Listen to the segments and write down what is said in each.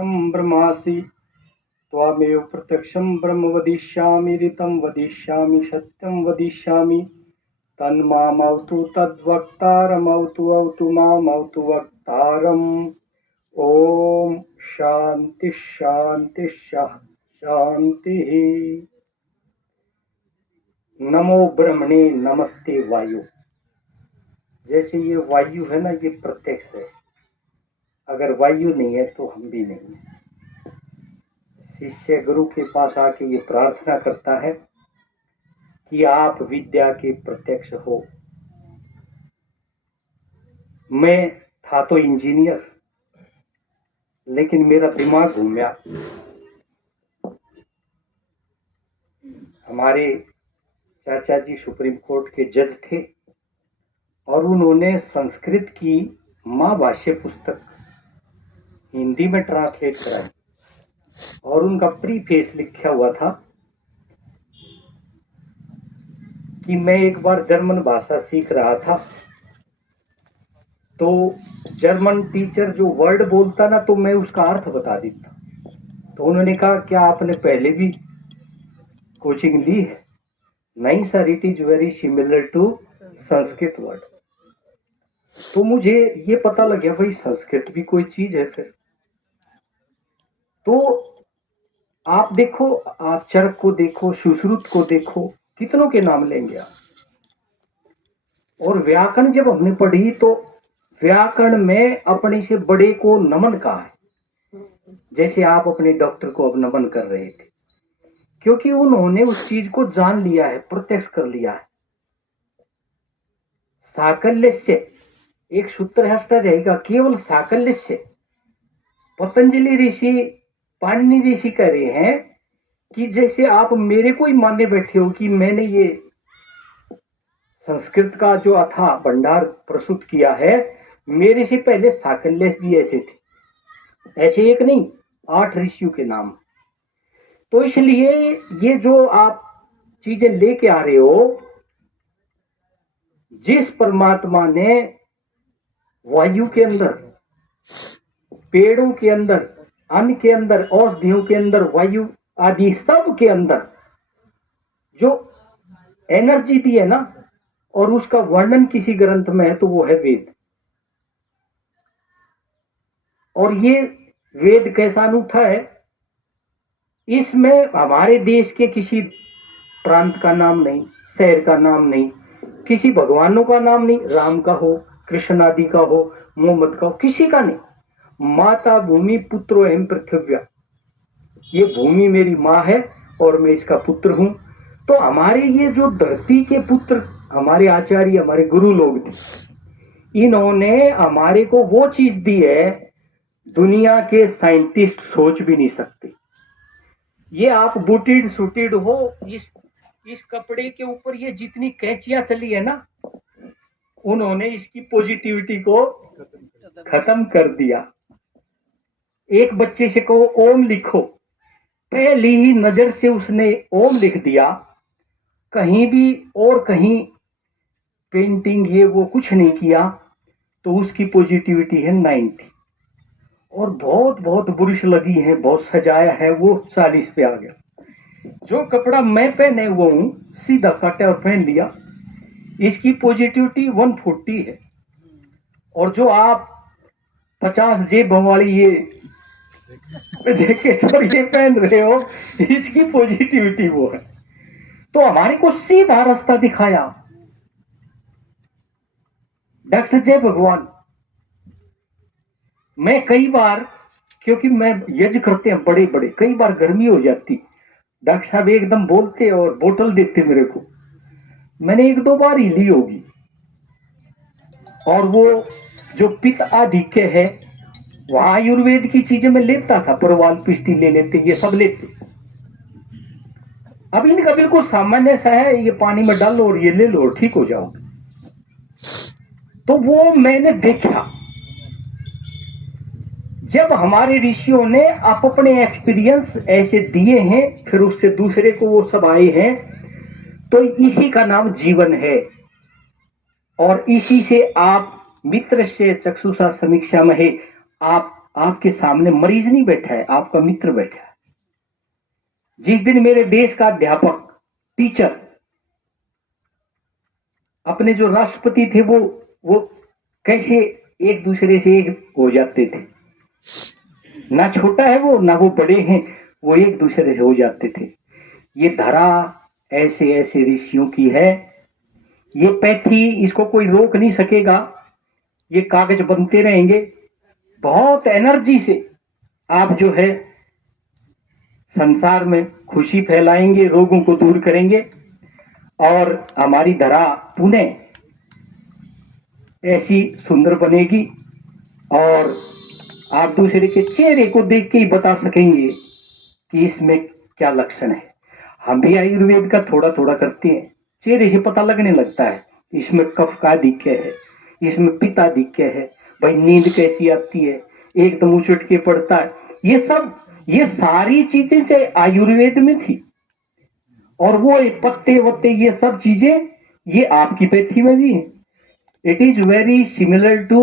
प्रत्यक्षं ब्रह्मासि त्वामेव प्रत्यक्षं ब्रह्म वदिष्यामि ऋतं वदिष्यामि सत्यं वदिष्यामि तन्मामवतु तद्वक्तारमवतु अवतु मामवतु वक्तारम्। ओम शांति शांति शांति। नमो ब्रह्मणे नमस्ते वायु। जैसे ये वायु है ना, ये प्रत्यक्ष है। अगर वायु नहीं है तो हम भी नहीं है। शिष्य गुरु के पास आके ये प्रार्थना करता है कि आप विद्या के प्रत्यक्ष हो। मैं था तो इंजीनियर, लेकिन मेरा दिमाग घूम गया। हमारे चाचा जी सुप्रीम कोर्ट के जज थे और उन्होंने संस्कृत की महाभाष्य पुस्तक हिंदी में ट्रांसलेट कराई और उनका प्रीफेस लिखा हुआ था कि मैं एक बार जर्मन भाषा सीख रहा था, तो जर्मन टीचर जो वर्ड बोलता ना, तो मैं उसका अर्थ बता देता। तो उन्होंने कहा क्या आपने पहले भी कोचिंग ली है? नहीं sir, it is very similar to Sanskrit word. तो मुझे ये पता लग गया भाई संस्कृत भी कोई चीज है। फिर तो आप देखो, आप चरक को देखो, सुश्रुत को देखो, कितनों के नाम लेंगे आप। और व्याकरण जब हमने पढ़ी तो व्याकरण में अपने से बड़े को नमन कहा है, जैसे आप अपने डॉक्टर को अब नमन कर रहे थे, क्योंकि उन्होंने उस चीज को जान लिया है, प्रत्यक्ष कर लिया है। साकल्यस्य एक सूत्र है अष्टाध्यायी, केवल साकल्यस्य। पतंजलि ऋषि, पाणिनि ऋषि कह रहे हैं कि जैसे आप मेरे को ही मानने बैठे हो कि मैंने ये संस्कृत का जो अथाह भंडार प्रस्तुत किया है, मेरे से पहले साकल्य भी ऐसे थे। ऐसे एक नहीं, 8 ऋषियों के नाम। तो इसलिए ये जो आप चीजें लेके आ रहे हो, जिस परमात्मा ने वायु के अंदर, पेड़ों के अंदर, अन्न के अंदर, औषधियों के अंदर, वायु आदि सब के अंदर जो एनर्जी दी है ना, और उसका वर्णन किसी ग्रंथ में है तो वो है वेद। और ये वेद कैसा अनूठा है, इसमें हमारे देश के किसी प्रांत का नाम नहीं, शहर का नाम नहीं, किसी भगवानों का नाम नहीं, राम का हो, कृष्ण आदि का हो, मोहम्मद का हो, किसी का नहीं। माता भूमि पुत्रो एवं पृथ्व्या, ये भूमि मेरी माँ है और मैं इसका पुत्र हूं। तो हमारे ये जो धरती के पुत्र हमारे आचार्य, हमारे गुरु लोग थे, इन्होंने हमारे को वो चीज दी है दुनिया के साइंटिस्ट सोच भी नहीं सकते। ये आप बूटेड सूटेड हो, इस कपड़े के ऊपर ये जितनी कैंचियां चली है ना, उन्होंने इसकी पॉजिटिविटी को खत्म कर दिया। एक बच्चे से कहो ओम लिखो, पहली ही नजर से उसने ओम लिख दिया। कहीं भी और कहीं पेंटिंग ये वो कुछ नहीं किया, तो उसकी पॉजिटिविटी है 90। और बहुत बहुत बुरुश लगी है, बहुत सजाया है, वो 40 पे आ गया। जो कपड़ा मैं पहने हुआ हूं, सीधा काटा और पहन लिया, इसकी पॉजिटिविटी 140 है। और जो आप 50 जेब वाली ये जैकेट और ये पहन रहे हो, इसकी पॉजिटिविटी वो है। तो हमारे को सीधा रास्ता दिखाया डॉक्टर जय भगवान। मैं कई बार, क्योंकि मैं यज्ञ करते हैं बड़े बड़े, कई बार गर्मी हो जाती, डॉक्टर साहब एकदम बोलते और बोतल देते मेरे को, मैंने 1-2 बार ही ली होगी। और वो जो पित्त आधिक्य है, वहां आयुर्वेद की चीजें मैं लेता था, परवाल पिष्टी ले लेते, ये सब लेते। अब इनका बिल्कुल सामान्य सा है, ये पानी में डालो और ये ले लो और ठीक हो जाओगे। तो वो मैंने देखा, जब हमारे ऋषियों ने अपने एक्सपीरियंस ऐसे दिए हैं, फिर उससे दूसरे को वो सब आए हैं, तो इसी का नाम जीवन है। और इसी से आप मित्र से चक्षुषा समीक्षा में है, आप आपके सामने मरीज नहीं बैठा है, आपका मित्र बैठा है। जिस दिन मेरे देश का अध्यापक, टीचर, अपने जो राष्ट्रपति थे वो कैसे एक दूसरे से एक हो जाते थे, ना छोटा है वो ना वो बड़े हैं, वो एक दूसरे से हो जाते थे। ये धरा ऐसे ऐसे ऋषियों की है, ये पैथी इसको कोई रोक नहीं सकेगा, ये कागज बनते रहेंगे। बहुत एनर्जी से आप जो है संसार में खुशी फैलाएंगे, रोगों को दूर करेंगे और हमारी धरा पुनः ऐसी सुंदर बनेगी और आप दूसरे के चेहरे को देख के ही बता सकेंगे कि इसमें क्या लक्षण है। हम भी आयुर्वेद का थोड़ा थोड़ा करते हैं, चेहरे से पता लगने लगता है इसमें कफ का अधिक्य है, इसमें पित्त अधिक्य है, भाई नींद कैसी आती है, एकदम उचट के पड़ता है। ये सारी चीजें चाहे आयुर्वेद में थी और वो पत्ते वत्ते ये सब चीजें ये आपकी पैथी में भी है। It is very similar to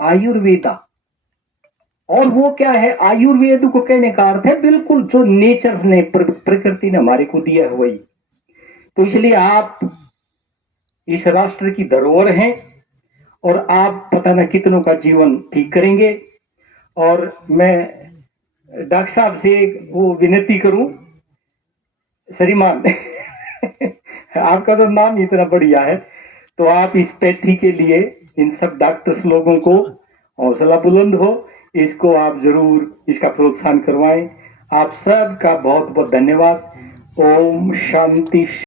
Ayurveda. और वो क्या है, आयुर्वेद को कहने का अर्थ है बिल्कुल जो नेचर ने प्रकृति ने हमारे को दिया है वही। तो इसलिए आप इस राष्ट्र की धरोहर हैं और आप पता ना कितनों का जीवन ठीक करेंगे। और मैं डॉक्टर साहब से वो विनती करूं, श्रीमान आपका तो नाम इतना बढ़िया है, तो आप इस पैथी के लिए इन सब डॉक्टर्स लोगों को हौसला बुलंद हो, इसको आप जरूर इसका प्रोत्साहन करवाएं। आप सबका बहुत बहुत धन्यवाद। ओम शांति।